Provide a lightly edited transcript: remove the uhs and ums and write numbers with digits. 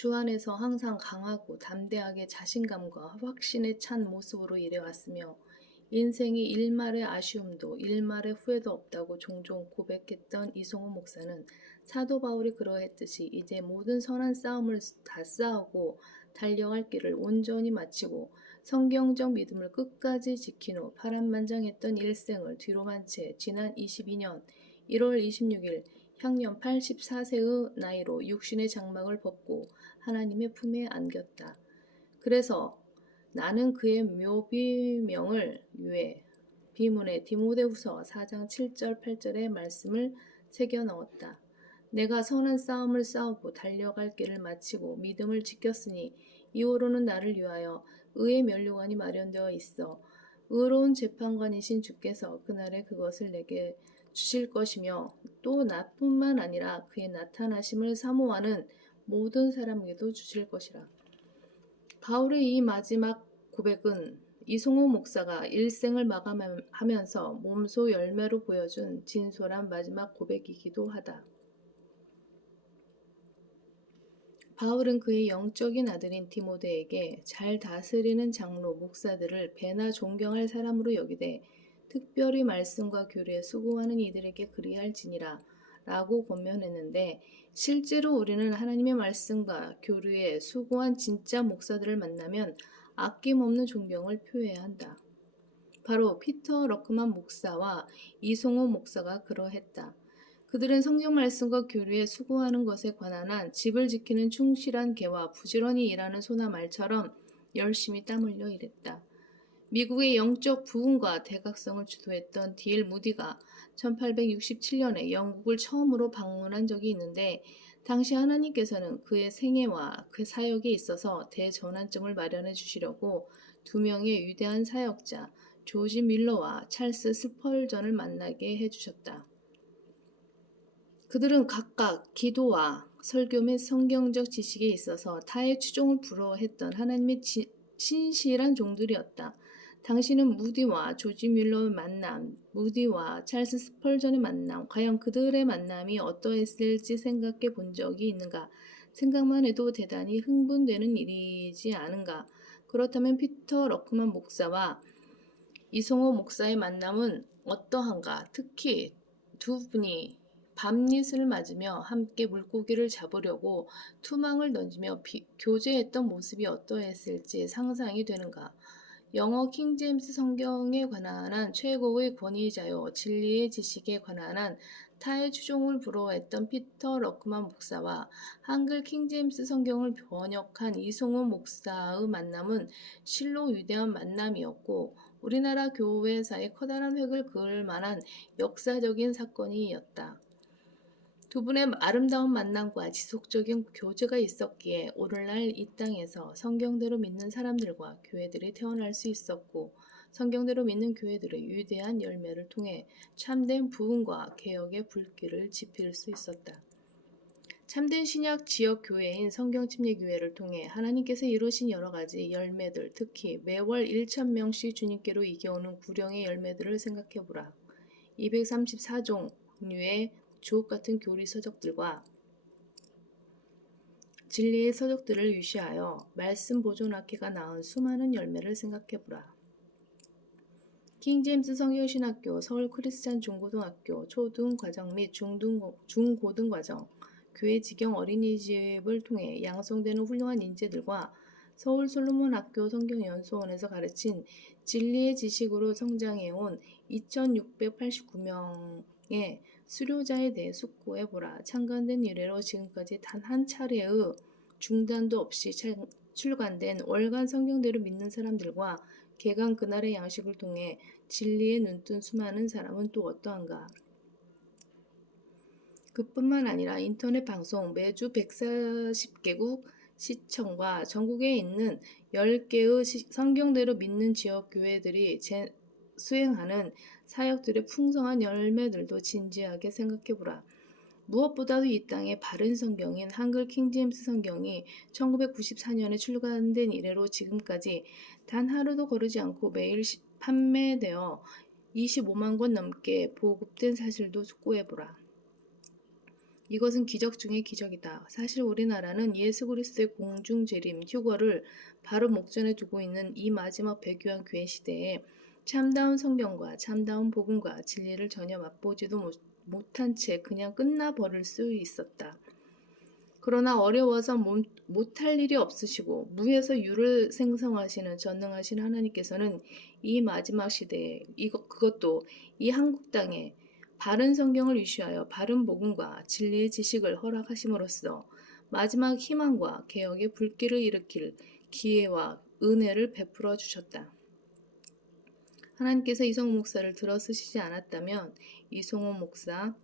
주 안에서 항상 강하고 담대하게 자신감과 확신에 찬 모습으로 일해왔으며 인생이 일말의 아쉬움도 일말의 후회도 없다고 종종 고백했던 이송호 목사는 사도 바울이 그러했듯이 이제 모든 선한 싸움을 다 싸우고 달려갈 길을 온전히 마치고 성경적 믿음을 끝까지 지킨 후 파란만장했던 일생을 뒤로만 채 지난 22년 1월 26일 향년 84세의 나이로 육신의 장막을 벗고 하나님의 품에 안겼다. 그래서 나는 그의 묘비명을 위해 비문에 디모데후서 4장 7절 8절의 말씀을 새겨 넣었다. 내가 선한 싸움을 싸우고 달려갈 길을 마치고 믿음을 지켰으니 이후로는 나를 위하여 의의 면류관이 마련되어 있어 의로운 재판관이신 주께서 그날에 그것을 내게 주실 것이며 또 나뿐만 아니라 그의 나타나심을 사모하는 모든 사람에게도 주실 것이라. 바울의 이 마지막 고백은 이송호 목사가 일생을 마감하면서 몸소 열매로 보여준 진솔한 마지막 고백이기도 하다. 바울은 그의 영적인 아들인 디모데에게 잘 다스리는 장로, 목사들을 배나 존경할 사람으로 여기되 특별히 말씀과 교리에 수고하는 이들에게 그리할지니라 라고 권면했는데 실제로 우리는 하나님의 말씀과 교류에 수고한 진짜 목사들을 만나면 아낌없는 존경을 표해야 한다. 바로 피터 러크만 목사와 이송호 목사가 그러했다. 그들은 성경 말씀과 교류에 수고하는 것에 관한 한 집을 지키는 충실한 개와 부지런히 일하는 소나 말처럼 열심히 땀 흘려 일했다. 미국의 영적 부흥과 대각성을 주도했던 D.L. 무디가 1867년에 영국을 처음으로 방문한 적이 있는데 당시 하나님께서는 그의 생애와 그 사역에 있어서 대전환점을 마련해 주시려고 두 명의 위대한 사역자 조지 밀러와 찰스 스펄전을 만나게 해주셨다. 그들은 각각 기도와 설교 및 성경적 지식에 있어서 타의 추종을 부러워했던 하나님의 신실한 종들이었다. 당신은 무디와 조지 밀러의 만남, 무디와 찰스 스펄전의 만남, 과연 그들의 만남이 어떠했을지 생각해 본 적이 있는가? 생각만 해도 대단히 흥분되는 일이지 않은가? 그렇다면 피터 러크만 목사와 이송호 목사의 만남은 어떠한가? 특히 두 분이 밤닛을 맞으며 함께 물고기를 잡으려고 투망을 던지며 교제했던 모습이 어떠했을지 상상이 되는가? 영어 킹제임스 성경에 관한 한 최고의 권위자요 진리의 지식에 관한 한 타의 추종을 부러워했던 피터 러크만 목사와 한글 킹제임스 성경을 번역한 이송호 목사의 만남은 실로 위대한 만남이었고 우리나라 교회사의 커다란 획을 그을 만한 역사적인 사건이었다. 두 분의 아름다운 만남과 지속적인 교제가 있었기에 오늘날 이 땅에서 성경대로 믿는 사람들과 교회들이 태어날 수 있었고 성경대로 믿는 교회들의 위대한 열매를 통해 참된 부흥과 개혁의 불길을 지필 수 있었다. 참된 신약 지역 교회인 성경침례교회를 통해 하나님께서 이루신 여러 가지 열매들, 특히 매월 1,000명씩 주님께로 이겨오는 구령의 열매들을 생각해보라. 234종류의 주옥같은 교리 서적들과 진리의 서적들을 유시하여 말씀 보존학회가 낳은 수많은 열매를 생각해보라. 킹제임스 성경신학교, 서울 크리스찬 중고등학교, 초등과정 및 중고등과정, 교회 직영 어린이집을 통해 양성되는 훌륭한 인재들과 서울 솔로몬 학교 성경연수원에서 가르친 진리의 지식으로 성장해온 2,689명의 수료자에 대해 숙고해보라. 창간된 이래로 지금까지 단 한 차례의 중단도 없이 출간된 월간 성경대로 믿는 사람들과 개강 그날의 양식을 통해 진리에 눈뜬 수많은 사람은 또 어떠한가? 그뿐만 아니라 인터넷 방송 매주 140개국 시청과 전국에 있는 10개의 성경대로 믿는 지역 교회들이 수행하는 사역들의 풍성한 열매들도 진지하게 생각해보라. 무엇보다도 이 땅의 바른 성경인 한글 킹제임스 성경이 1994년에 출간된 이래로 지금까지 단 하루도 거르지 않고 매일 판매되어 25만 권 넘게 보급된 사실도 숙고해보라. 이것은 기적 중의 기적이다. 사실 우리나라는 예수 그리스도의 공중재림, 휴거를 바로 목전에 두고 있는 이 마지막 배교한 교회 시대에 참다운 성경과 참다운 복음과 진리를 전혀 맛보지도 못한 채 그냥 끝나버릴 수 있었다. 그러나 어려워서 못할 일이 없으시고 무에서 유를 생성하시는 전능하신 하나님께서는 이 마지막 시대에 그것도 이 한국 땅에 바른 성경을 이슈하여 바른 복음과 진리의 지식을 허락하심으로써 마지막 희망과 개혁의 불길을 일으킬 기회와 은혜를 베풀어 주셨다. 하나님께서 이성호 목사를 들어쓰시지 않았다면 이성호 목사,